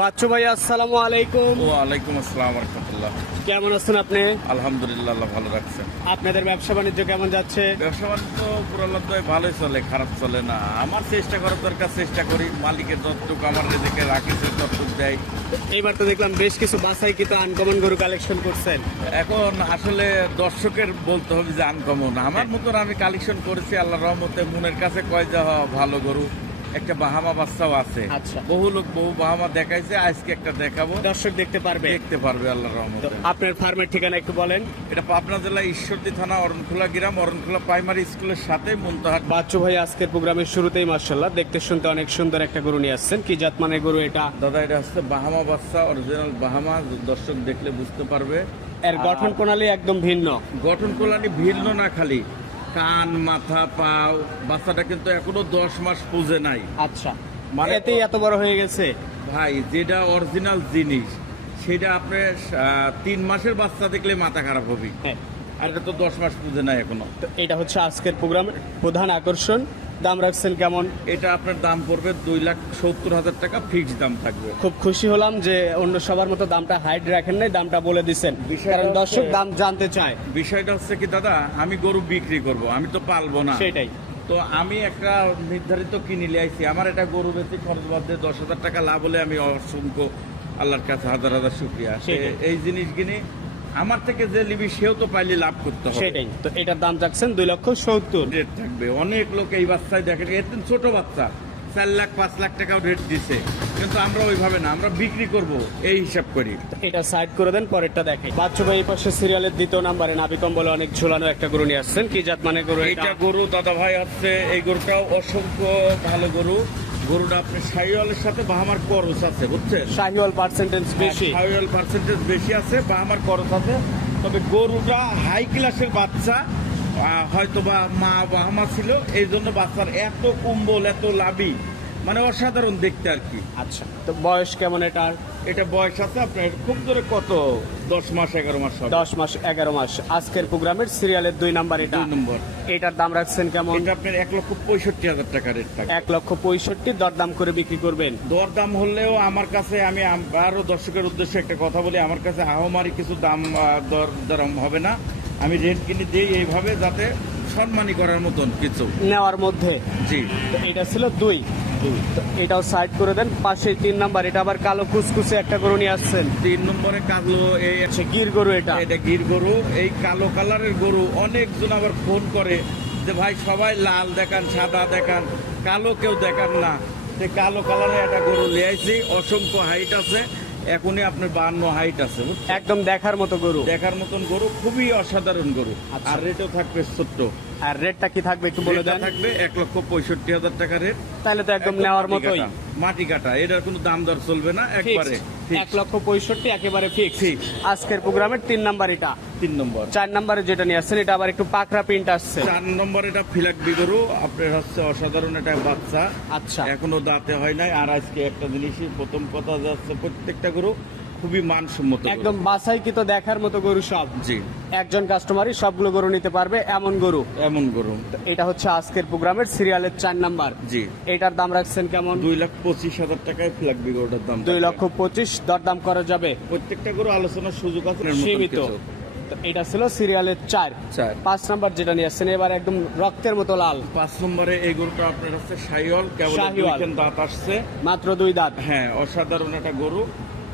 বাচ্চু ভাই আসসালামু আলাইকুম। ওয়ালাইকুম আসসালাম রহমতুল্লাহ। কেমন আছেন আপনি? আলহামদুলিল্লাহ আল্লাহ ভালো রাখছেন আপনাদের ব্যবসা বাণিজ্য কেমন যাচ্ছে? ব্যবসা বাণিজ্য পুরাল্লাহ ভালোই চলে খারাপ চলে না। আমার চেষ্টা করার দরকার চেষ্টা করি। মালিকের যতটুকু আমার নিজেকে রাখিছে ততটুকু দেয়। এইবার তো দেখলাম বেশ কিছু বাসাই কিন্তু আনকমন গরু কালেকশন করছেন। এখন আসলে দর্শকের বলতে হবে যে আনকমন আমার মতন আমি কালেকশন করেছি আল্লাহ রহমতে মনের কাছে কয় যা ভালো গরু। একটা বাহামা বাচ্চাও আছে। আচ্ছা। বহু লোক বহু বাহামা দেখাইছে আজকে একটা দেখাবো। দর্শক দেখতে পারবে। দেখতে পারবে আল্লাহ রহমতে। আপনার ফার্মের ঠিকানা একটু বলেন। এটা পাবনা জেলা ঈশ্বরদী থানা অরণখোলা গ্রাম। অরণখোলা প্রাইমারি স্কুলের সাথে মুন্তাহাট। বাচ্চু ভাই আজকের প্রোগ্রামের শুরুতেই মার্শাল্লাহ দেখতে শুনতে অনেক সুন্দর একটা গরু নিয়ে আসছেন। কি জাত মানে গরু এটা? দাদা এটা হচ্ছে বাহামা বাচ্চা অরিজিনাল বাহামা। দর্শক দেখলে বুঝতে পারবে। এর গঠন প্রণালী একদম ভিন্ন। গঠন কল্যাণী ভিন্ন না খালি। কান মাথা পাও বাচ্চাটা কিন্তু এখনও দশ মাস পুজে নাই। আচ্ছা মানে- এতেই এত বড় হয়ে গেছে? ভাই যেটা অরিজিনাল জিনিস সেটা আপনি তিন মাসের বাচ্চা দেখলে মাথা খারাপ হবে হ্যাঁ। আর এটা তো দশ মাস পুজে নাই এখনও। তো এটা হচ্ছে আজকের প্রোগ্রামের প্রধান আকর্ষণ। দাম রাখছেন কেমন? এটা আপনার দাম পড়বে দুই লাখ সত্তর হাজার টাকা ফিক্সড দাম থাকবে। খুব খুশি হলাম যে অন্য সবার মতো দামটা হাইড রাখেন নাই দামটা বলে দিচ্ছেন কারণ দর্শক দাম জানতে চায়। বিষয়টা হচ্ছে কি দাদা আমি গরু বিক্রি করব আমি তো পালবো না। সেটাই। তো আমি একটা নির্ধারিত কিনে আইছি আমার এটা গরু বেশি খরচ বাদ দিয়ে দশ হাজার টাকা লাভ হলে আমি অসংখ্য আল্লাহর কাছে হাজার হাজার শুক্রিয়া। এই জিনিস কিনে আমার থেকে যে লিবি সেও তো পাইলে লাভ করতে হবে। সেটাই। তো এটার দাম রাখছেন দুই লক্ষ সত্তর। রেট থাকবে। অনেক লোক এই বাচ্চায় দেখেন এত ছোট বাচ্চা চার লাখ পাঁচ লাখ টাকাও রেট দিছে। কিন্তু আমরা ওইভাবে না আমরা বিক্রি করব এই হিসাব করি। এটা সাইড করে দেন পরেরটা দেখে। বাচ্চু ভাই এই পাশে সিরিয়ালের দ্বিতীয় নাম্বারে নাবিকম বলে অনেক ঝুলানো একটা গরু নিয়ে আসছেন। কি জাত মানে গরু এটা? গরু দাদা ভাই হচ্ছে এই গরুটাও অসংখ্য ভালো গরু। গরুটা আপনি শাহিওয়ালের সাথে বাহামার করস আছে বুঝছেন? শাহিওয়াল পার্সেন্টেজ বেশি। শাহিওয়াল পার্সেন্টেজ বেশি আছে বাহামার করস আছে। তবে গরুটা হাই ক্লাসের বাচ্চা হয়তো বা মা বাহামা ছিল এই জন্য বাচ্চার এত কুম্বল এত লাভি মানে অসাধারণ দেখতে আর কি। আচ্ছা তো বয়স কেমন এটার? এটা বয়স আছে আপনার খুব জোরে কত? দশ মাস এগারো মাস দশ মাস এগারো মাস। আজকের প্রোগ্রামের সিরিয়ালের দুই নাম্বার এটা। দুই নম্বর। এটার দাম রাখছেন কেমন? এটা আপনার এক লক্ষ পঁয়ষট্টি হাজার টাকা রেট থাকে। এক লক্ষ পঁয়ষট্টি দরদাম করে বিক্রি করবেন? দরদাম হলেও আমার কাছে আমি আরও দর্শকের উদ্দেশ্যে একটা কথা বলি আমার কাছে আহমারি কিছু দাম দর দরম হবে না। আমি রেট কিনে দিই এইভাবে যাতে সম্মানী করার মতন কিছু। নেওয়ার মধ্যে? জি। তো এটা ছিল দুই। এটাও সাইড করে দেন পাশে তিন নাম্বার এটা আবার কালো কুচকুচে একটা গরু নিয়ে আসছেন। তিন নম্বরে কালো এই আচ্ছা গির গরু এটা। এটা গির গরু এই কালো কালারের গরু অনেকজন আবার ফোন করে যে ভাই সবাই লাল দেখান সাদা দেখান কালো কেউ দেখান না। সে কালো কালারের একটা গরু নিয়ে আইছি অসংখ্য হাইট আছে এখনই আপনার বান্ন হাইট আছে একদম দেখার মতো গরু। দেখার মতন গরু খুবই অসাধারণ গরু আচ্ছা। আর রেটও থাকবে ছোট্ট। আর রেটটা কি থাকবে একটু বলে দেন? থাকবে এক লক্ষ পঁয়ষট্টি হাজার টাকা রেট তাহলে তো একদম নেওয়ার মতোই। মাটি কাটা। এটার কোনো দাম দর চলবে না একবারে এক লক্ষ পঁয়ষট্টি একেবারে ফিক্স আজকের প্রোগ্রামের তিন নাম্বার এটা। তিন নম্বর। চার নাম্বারে যেটা নিয়ে আসছেন এটা আবার একটু পাকড়া প্রিন্ট আসছে। চার নম্বর এটা ফিলাকবি গরু আপনার হচ্ছে অসাধারণ এটা বাচ্চা। আচ্ছা। এখনও দাঁতে হয় নাই। আর আজকে একটা জিনিসই প্রথম কথা যাচ্ছে প্রত্যেকটা গরু খুবই মানসম্মত একদম বাসাই কি তো দেখার মতো গরু সব। জি। একজন কাস্টমারই সবগুলো গরু নিতে পারবে এমন গরু। এমন গরু। এটা হচ্ছে আজকের প্রোগ্রামের সিরিয়ালের চার নাম্বার। জি। এটার দাম রাখছেন কেমন? দুই লাখ পঁচিশ হাজার টাকায় ফিলাকবি গরুটার দাম। দুই লক্ষ পঁচিশ দরদাম করা যাবে। প্রত্যেকটা গরু আলোচনার সুযোগ আছে সীমিত। এটা ছিল সিরিয়ালের চার। চার। পাঁচ নাম্বার যেটা নিয়ে আসছেন এবার একদম রক্তের মতো লাল। পাঁচ নম্বরে এই গরুটা আপনার হচ্ছে সাইওয়াল কেবল দাঁত আসছে। মাত্র দুই দাঁত। হ্যাঁ অসাধারণ একটা গরু।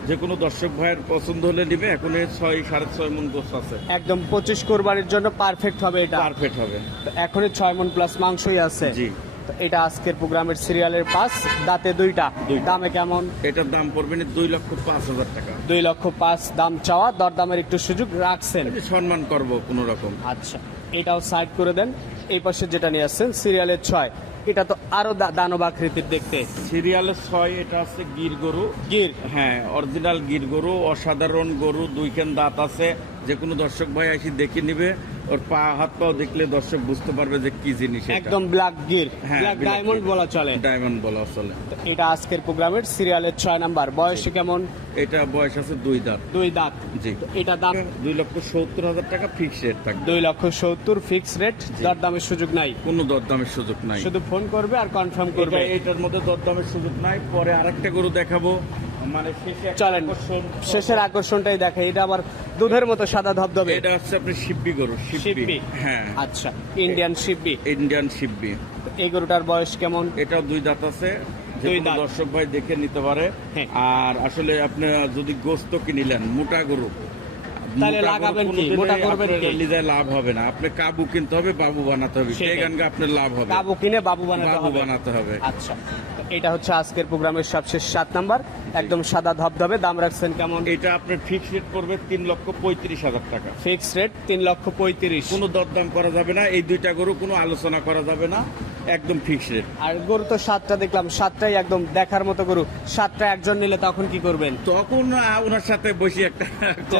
যে কোনো দর্শক ভাইয়ের পছন্দ হলে নিবে এখন ছয় সাড়ে ছয় মন গোস আছে। একদম পঁচিশ কোরবানির জন্য পারফেক্ট হবে এটা। পারফেক্ট হবে। তো এখনই ছয় মন প্লাস মাংসই আছে। জি। তো এটা আজকের প্রোগ্রামের সিরিয়ালের পাঁচ দাঁতে দুইটা। দামে কেমন? এটার দাম পড়বে দুই লক্ষ পাঁচ হাজার টাকা। দুই লক্ষ পাঁচ দাম চাওয়া দরদামের একটু সুযোগ রাখছেন। সম্মান করব কোনো রকম। আচ্ছা এটাও সাইড করে দেন। এই পাশে যেটা নিয়ে আসছেন সিরিয়ালের ছয়। এটা তো আরও দানব আকৃতির দেখতে। সিরিয়ালের ছয় এটা আছে গির গরু। গির? হ্যাঁ অরিজিনাল গির গরু অসাধারণ গরু দুইখান দাঁত আছে। যে কোনো দর্শক ভাই আসি দেখে নিবে। ওর পা হাত পাও দেখলে দর্শক বুঝতে পারবে যে কি জিনিস একদম ব্ল্যাক গির ব্ল্যাক ডায়মন্ড বলা চলে। ডায়মন্ড বলা চলে। এটা আজকের প্রোগ্রামের সিরিয়ালের ছয় নাম্বার। বয়সে কেমন? এটা বয়স আছে দুই দাঁত। দুই দাঁত। জি। এটা দাম? দুই লক্ষ সত্তর হাজার টাকা ফিক্স রেট থাকবে। দুই লক্ষ সত্তর ফিক্স রেট দরদামের সুযোগ নাই। কোনো দরদামের সুযোগ নাই। শুধু ফোন করবে আর কনফার্ম করবে। এটার মধ্যে দরদামের সুযোগ নাই। পরে আরেকটা গরু দেখাবো। মানে চলেন শেষের আকর্ষণটাই দেখে এটা আবার দুধের মতো সাদা ধবধবে। এটা হচ্ছে আপনার শিব্বি গরু শিববি। হ্যাঁ। আচ্ছা ইন্ডিয়ান শিববি? ইন্ডিয়ান শিব্বি। এই গরুটার বয়স কেমন? এটাও দুই দাঁত আছে। দর্শক ভাই দেখে নিতে পারে। হ্যাঁ। আর আসলে আপনি যদি গোস্ত কিনিলেন মোটা গরু তাহলে লাগাবেন কি? মোটা করবেন কি? লিজায় লাভ হবে না। আপনি কাবু কিনতে হবে বাবু বানাতে হবে। সেই গানকে আপনার লাভ হবে। বাবু কিনে বাবু বানাতে বাবু হবে। বানাতে হবে। আচ্ছা। এটা হচ্ছে আজকের প্রোগ্রামের সবশেষ সাত নাম্বার। একদম সাদা ধবধবে দাম রাখছেন কেমন? এটা আপনার ফিক্স রেট পড়বে তিন লক্ষ পঁয়ত্রিশ হাজার টাকা। ফিক্স রেট তিন লক্ষ পঁয়ত্রিশ। কোনো দরদাম করা যাবে না এই দুইটা গরু কোনো আলোচনা করা যাবে না একদম ফিক্স রেট আর গরু তো সাতটা দেখলাম সাতটাই একদম দেখার মতো গরু। সাতটা একজন নিলে তখন কি করবেন? তখন ওনার সাথে বসে একটা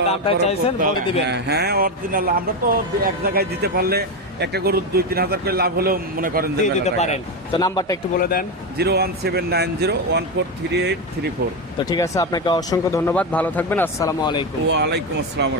দামটা চাইছেন, বলে দিবেন। হ্যাঁ, হ্যাঁ অরিজিনাল আমরা তো এক জায়গায় দিতে পারলে একটা গরুর দুই তিন হাজার করে লাভ হলেও মনে করেন দিতে পারেন। তো নাম্বারটা একটু বলে দেন। Zero one seven nine zero one four three eight three four. তো ঠিক আছে আপনাকে অসংখ্য ধন্যবাদ। ভালো থাকবেন। আসসালামু আলাইকুম। ওয়ালাইকুম আসসালাম।